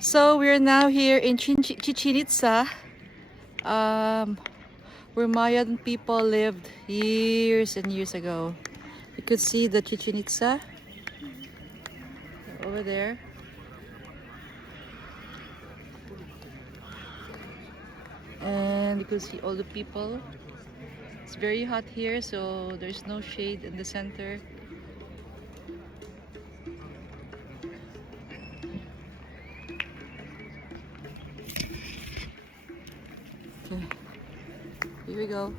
So we're now here in Chichen Itza, where Mayan people lived years and years ago. You could see the Chichen Itza over there. And you could see all the people. It's very hot here, so there's no shade in the center. Okay, here we go.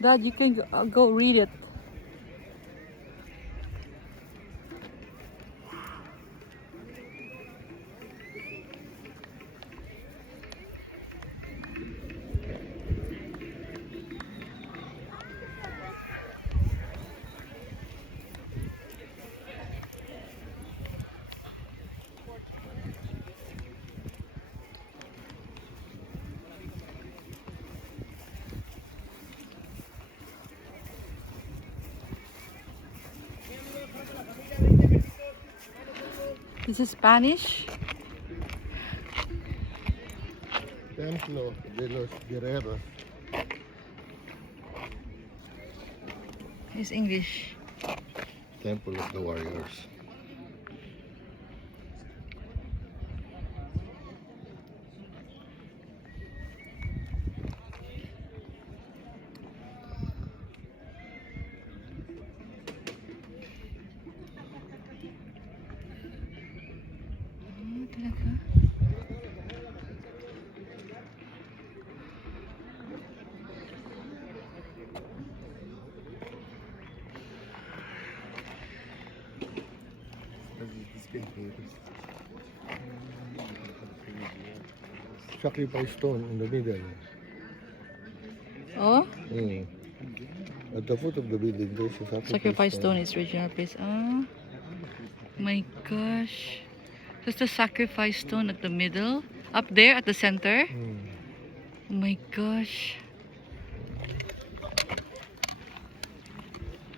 Dad, you can go read it. This is Spanish. Templo de los Guerreros. It's English. Temple of the Warriors. Talaga? Sacrifice stone in the middle. Oh? At the foot of the building, there's a Sacrifice stone is original place. Ah, my gosh. There's the sacrifice stone at the middle. Up there at the center. Oh my gosh.